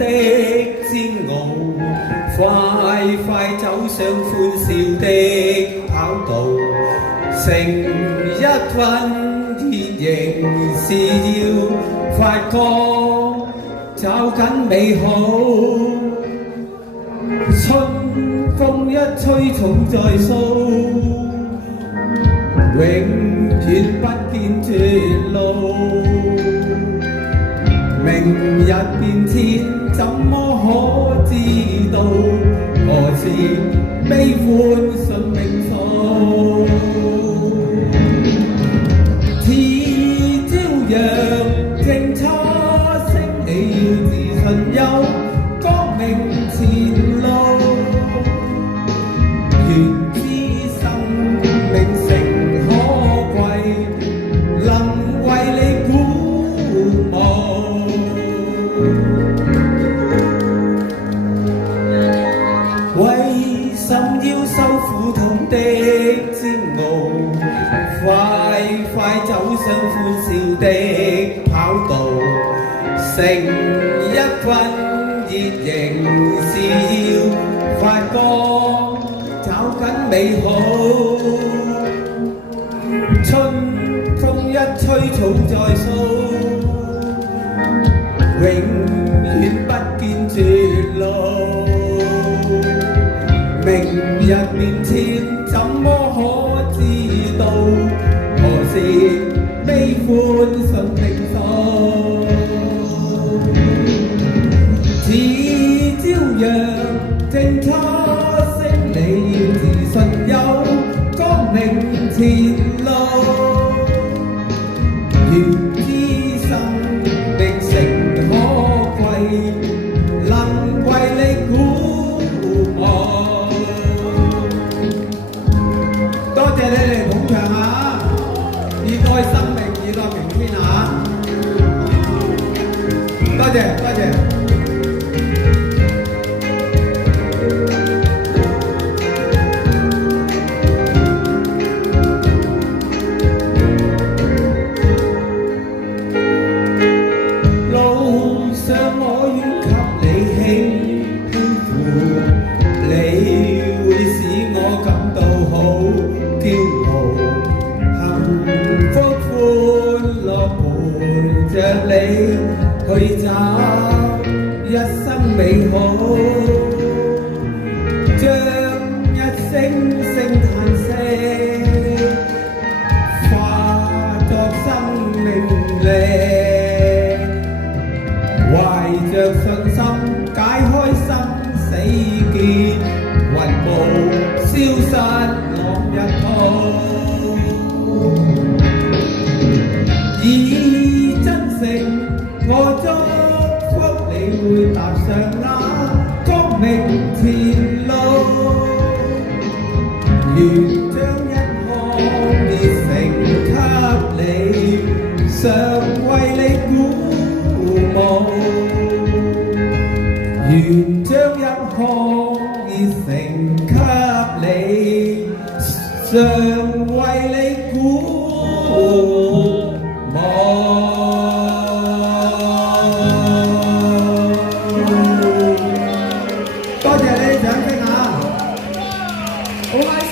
的煎熬，快快走上歡笑的跑道，成一分熱仍是要發光，找緊美好。春風一吹草再蘇，永遠不見絕路。明日變遷怎麼可知道？何時悲歡順命數？似朝陽正初升，你要自信有光明前路。願知生命誠可貴，能為你鼓舞。為甚要受苦痛的煎熬？快快走上歡笑的跑道，成一分熱仍是要發光，找緊美好。春風一吹草再蘇，永遠不見絕路。明日變遷怎麼可知道？何時悲歡順命數？似朝陽正初升，你要自信有光明前路。願知生命誠可貴，能為你鼓舞。多謝你哋捧場啊！熱愛生命，熱愛明天啊！多謝多謝。路上我願給你輕撫，你會使我感到好驕傲。幸福歡樂陪着你去找一生美好，將一聲聲嘆息化作生命力。懷着信心解開生死結，雲霧消失落日途。以真誠我祝福你會踏上那光明前路，願將一腔熱誠給你，常為你鼓舞。願將一腔熱誠給你，常為你鼓舞。多謝你掌聲啊！好開心。